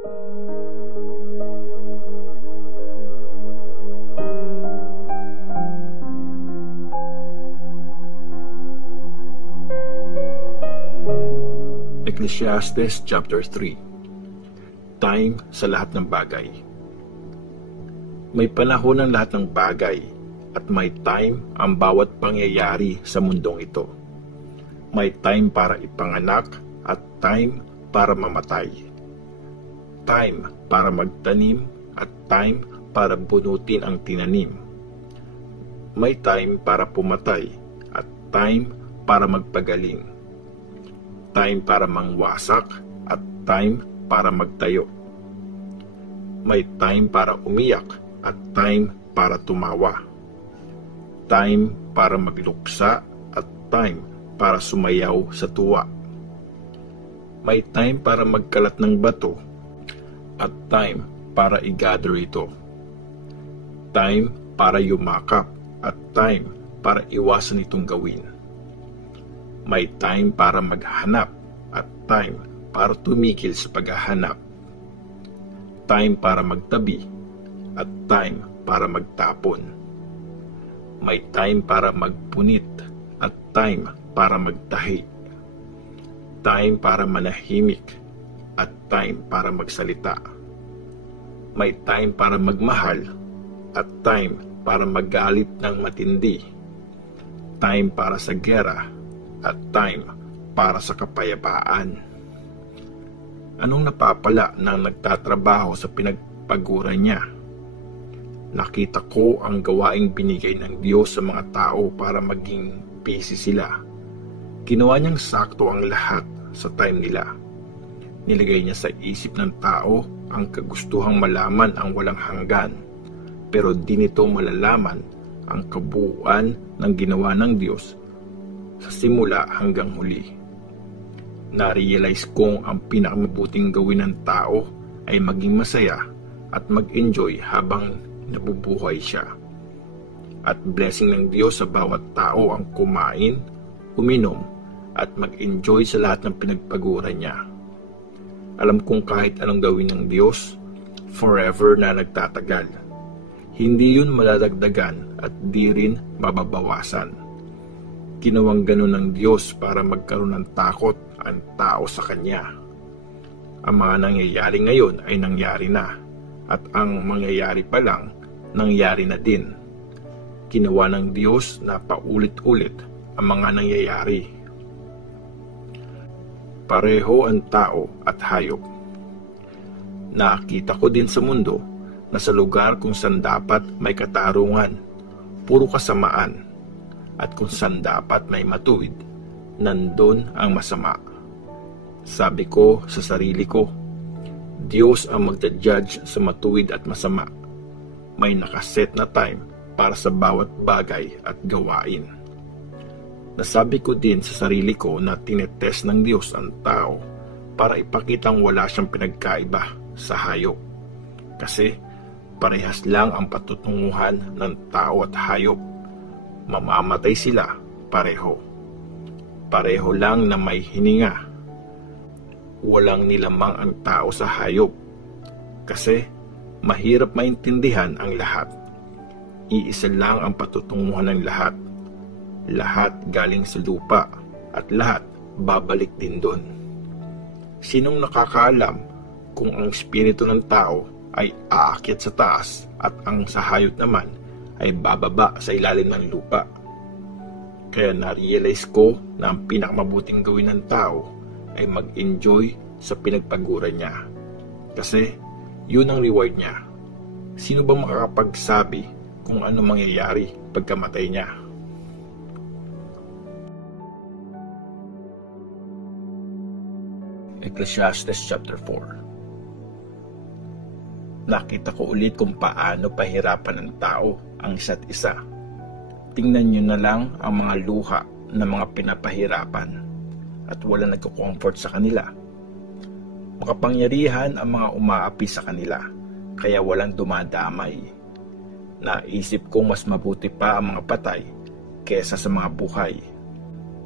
Ecclesiastes chapter 3. Time sa lahat ng bagay. May panahon ng lahat ng bagay at may time ang bawat pangyayari sa mundong ito. May time para ipanganak at time para mamatay. Time para magtanim at time para bunutin ang tinanim. May time para pumatay at time para magpagaling. Time para mangwasak at time para magtayo. May time para umiyak at time para tumawa. Time para magluksa at time para sumayaw sa tuwa. May time para magkalat ng bato at time para i-gather ito. Time para yumakap at time para iwasan itong gawin. May time para maghanap at time para tumigil sa paghahanap. Time para magtabi at time para magtapon. May time para magpunit at time para magtahi. Time para manahimik at time para magsalita. May time para magmahal at time para magalit ng matindi. Time para sa gera at time para sa kapayapaan. Anong napapala ng nagtatrabaho sa pinagpaguran niya? Nakita ko ang gawaing binigay ng Diyos sa mga tao para maging busy sila. Ginawa niyang sakto ang lahat sa time nila. Nilagay niya sa isip ng tao ang kagustuhang malaman ang walang hanggan, pero di nito malalaman ang kabuuan ng ginawa ng Diyos sa simula hanggang huli. Na-realize kong ang pinakamabuting gawin ng tao ay maging masaya at mag-enjoy habang nabubuhay siya. At blessing ng Diyos sa bawat tao ang kumain, uminom, at mag-enjoy sa lahat ng pinagpaguran niya. Alam kong kahit anong gawin ng Diyos, forever na nagtatagal. Hindi yun maladagdagan at di rin mababawasan. Ginawang ganun ng Diyos para magkaroon ng takot ang tao sa Kanya. Ang mga nangyayari ngayon ay nangyari na, at ang mangyayari pa lang, nangyari na din. Ginawa ng Diyos na paulit-ulit ang mga nangyayari. Pareho ang tao at hayop. Nakita ko din sa mundo na sa lugar kung saan dapat may katarungan, puro kasamaan. At kung saan dapat may matuwid, nandun ang masama. Sabi ko sa sarili ko, Diyos ang magja-judge sa matuwid at masama. May nakaset na time para sa bawat bagay at gawain. Nasabi ko din sa sarili ko na tinetest ng Diyos ang tao para ipakitang wala siyang pinagkaiba sa hayop. Kasi parehas lang ang patutunguhan ng tao at hayop. Mamamatay sila pareho. Pareho lang na may hininga. Walang nilamang ang tao sa hayop. Kasi mahirap maintindihan ang lahat. Iisa lang ang patutunguhan ng lahat. Lahat galing sa lupa at lahat babalik din doon. Sinong nakakaalam kung ang espiritu ng tao ay aakyat sa taas at ang sa hayop naman ay bababa sa ilalim ng lupa? Kaya na-realize ko na ang pinakamabuting gawin ng tao ay mag-enjoy sa pinagpaguran niya. Kasi yun ang reward niya. Sino ba makakapagsabi kung ano mangyayari pagkamatay niya? Ecclesiastes chapter 4. Nakita ko ulit kung paano pahirapan ng tao ang isa't isa. Tingnan nyo na lang ang mga luha ng mga pinapahirapan at wala nagko-comfort sa kanila. Makapangyarihan ang mga umaapi sa kanila, kaya walang dumadamay. Naisip kong mas mabuti pa ang mga patay kesa sa mga buhay.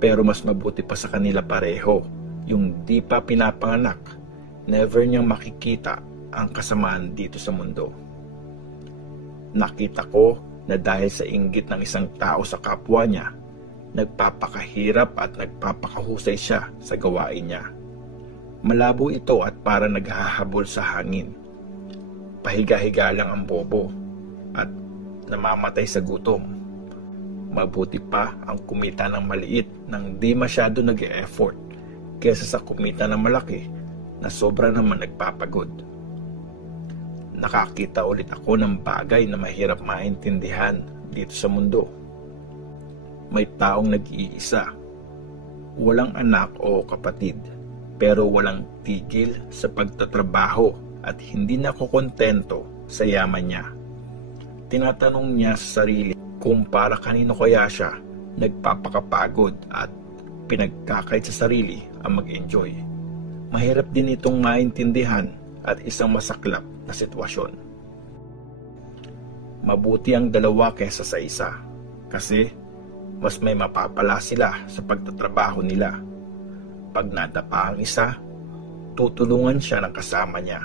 Pero mas mabuti pa sa kanila pareho yung di pa pinapanganak never niyang makikita ang kasamaan dito sa mundo. Nakita ko na dahil sa inggit ng isang tao sa kapwa niya, nagpapakahirap at nagpapakahusay siya sa gawain niya. Malabo ito at para naghahabol sa hangin. Pahiga-higa lang ang bobo at namamatay sa gutom. Mabuti pa ang kumita ng maliit nang di masyado nag-e-effort kesa sa kumita ng malaki na sobra naman nagpapagod. Nakakita ulit ako ng bagay na mahirap maintindihan dito sa mundo. May taong nag-iisa, walang anak o kapatid, pero walang tigil sa pagtatrabaho at hindi nakokontento sa yaman niya. Tinatanong niya sa sarili kung para kanino kaya siya nagpapakapagod at pinagkakait sa sarili ang mag-enjoy. Mahirap din itong maintindihan at isang masaklap na sitwasyon. Mabuti ang dalawa kaysa sa isa kasi mas may mapapala sila sa pagtatrabaho nila. Pag nadapa ang isa, tutulungan siya ng kasama niya.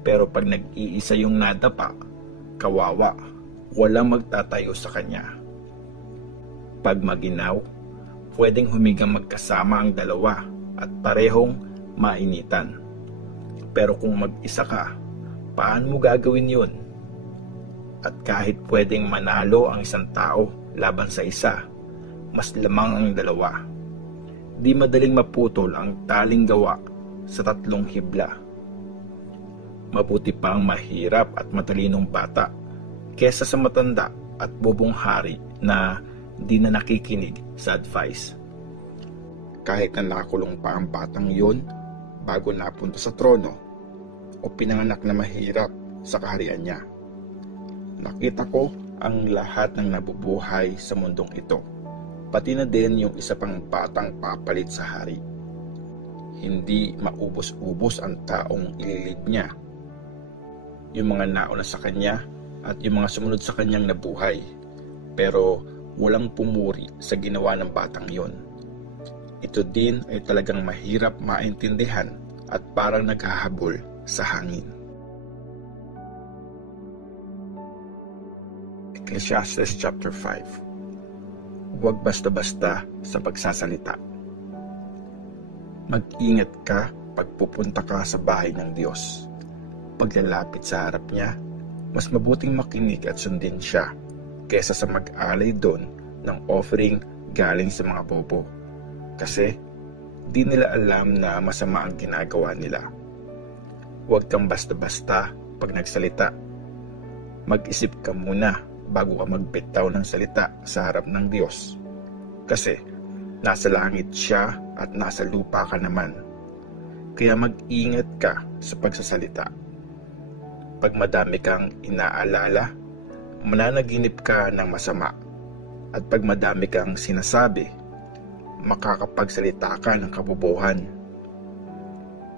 Pero pag nag-iisa yung nadapa, kawawa, walang magtatayo sa kanya. Pag maginaw, pwedeng humigang magkasama ang dalawa at parehong mainitan. Pero kung mag-isa ka, paano mo gagawin yun? At kahit pwedeng manalo ang isang tao laban sa isa, mas lamang ang dalawa. Di madaling maputol ang taling gawa sa tatlong hibla. Mabuti pa ang mahirap at matalinong bata kesa sa matanda at bubong hari na di na nakikinig sa advice. Kahit na nakakulong pa ang batang yun bago napunta sa trono o pinanganak na mahirap sa kaharian niya. Nakita ko ang lahat ng nabubuhay sa mundong ito, pati na din yung isa pang batang papalit sa hari. Hindi maubos-ubos ang taong ililid niya. Yung mga nauna sa kanya at yung mga sumunod sa kanyang nabuhay, pero walang pumuri sa ginawa ng batang yon. Ito din ay talagang mahirap maintindihan at parang naghahabol sa hangin. Ecclesiastes chapter 5. Huwag basta-basta sa pagsasalita. Mag-ingat ka pag pupunta ka sa bahay ng Diyos. Paglalapit sa harap niya, mas mabuting makinig at sundin siya kaysa sa mag-alay doon ng offering galing sa mga bobo. Kasi di nila alam na masama ang ginagawa nila. Huwag kang basta-basta pag nagsalita. Mag-isip ka muna bago ka magbitaw ng salita sa harap ng Diyos. Kasi nasa langit siya at nasa lupa ka naman. Kaya mag-ingat ka sa pagsasalita. Pag madami kang inaalala, mananaginip ka ng masama. At pag madami kang sinasabi, makakapagsalita ka ng kabobohan.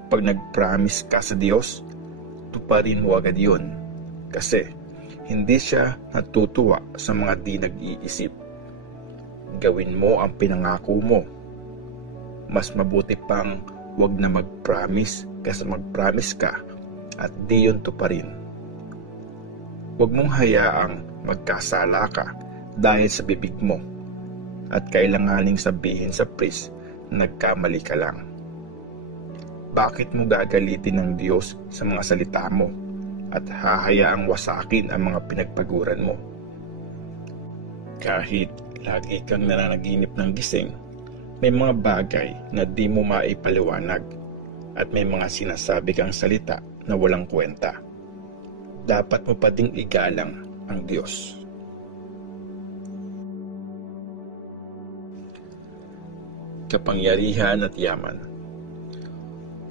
Pag nag-promise ka sa Diyos, tuparin mo agad yun. Kasi hindi siya natutuwa sa mga di nag-iisip. Gawin mo ang pinangako mo. Mas mabuti pang wag na mag-promise kaysa mag-promise ka at di yun tuparin. Huwag mong hayaang magkasala ka dahil sa bibig mo at kailanganing sabihin sa priest na nagkamali ka lang. Bakit mo gagalitin ng Diyos sa mga salita mo at hahayaang wasakin ang mga pinagpaguran mo? Kahit lagi kang nananaginip ng gising, may mga bagay na di mo maipaliwanag at may mga sinasabi kang salita na walang kwenta. Dapat mo pa ding igalang ang Diyos. Kapangyarihan at yaman.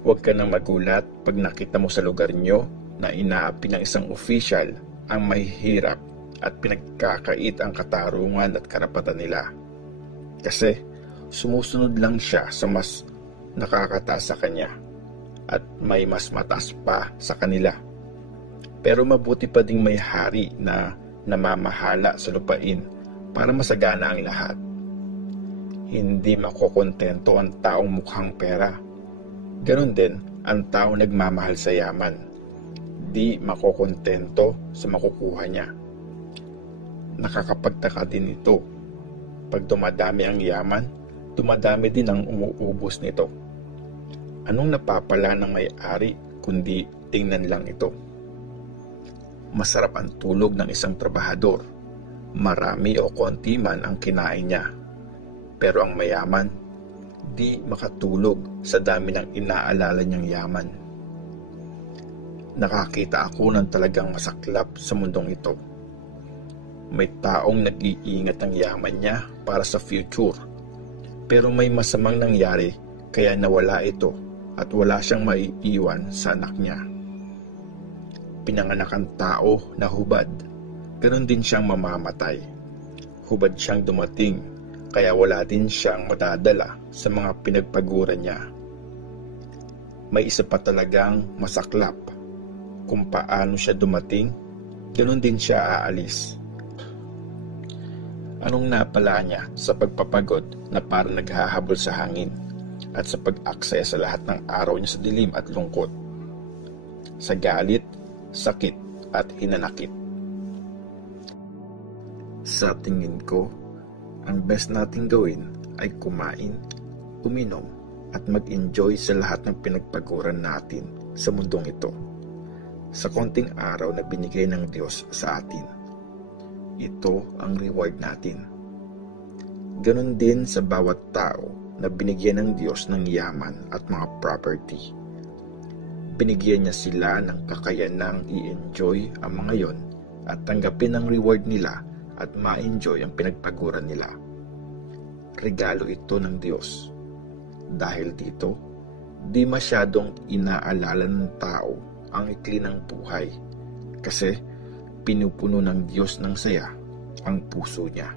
Huwag ka nang magulat pag nakita mo sa lugar nyo na inaapi ng isang opisyal ang mahihirap at pinagkakait ang katarungan at karapatan nila. Kasi sumusunod lang siya sa mas nakakataas sa kanya at may mas mataas pa sa kanila. Pero mabuti pa ding may hari na namamahala sa lupain para masagana ang lahat. Hindi makokontento ang taong mukhang pera. Ganon din Ang tao nagmamahal sa yaman, di makokontento sa makukuha niya. Nakakapagtaka din ito. Pag dumadami ang yaman, dumadami din ang umuubos nito. Anong napapala ng may-ari kundi tingnan lang ito? Masarap ang tulog ng isang trabahador. Marami o konti man ang kinain niya. Pero ang mayaman, di makatulog sa dami ng inaalala niyang yaman. Nakakita ako ng talagang masaklap sa mundong ito. May taong nag-iingat ng yaman niya para sa future. Pero may masamang nangyari kaya nawala ito at wala siyang maiiwan sa anak niya. Pinanganak ang tao na hubad, ganoon din siyang mamamatay. Hubad siyang dumating, kaya wala din siyang madadala sa mga pinagpaguran niya. May isa pa talagang masaklap. Kung paano siya dumating, ganoon din siya aalis. Anong napala niya sa pagpapagod na parang naghahabol sa hangin at sa pag-aksaya sa lahat ng araw niya sa dilim at lungkot, sa galit, sakit at hinanakit? Sa tingin ko, ang best nating gawin ay kumain, uminom at mag-enjoy sa lahat ng pinagpaguran natin sa mundong ito, sa konting araw na binigay ng Diyos sa atin. Ito ang reward natin. Ganon din sa bawat tao na binigyan ng Diyos ng yaman at mga property. Binigyan niya sila ng kakayanang i-enjoy ang mga yon at tanggapin ang reward nila at ma-enjoy ang pinagpaguran nila. Regalo ito ng Diyos. Dahil dito, di masyadong inaalala ng tao ang ikli ng buhay kasi pinupuno ng Diyos ng saya ang puso niya.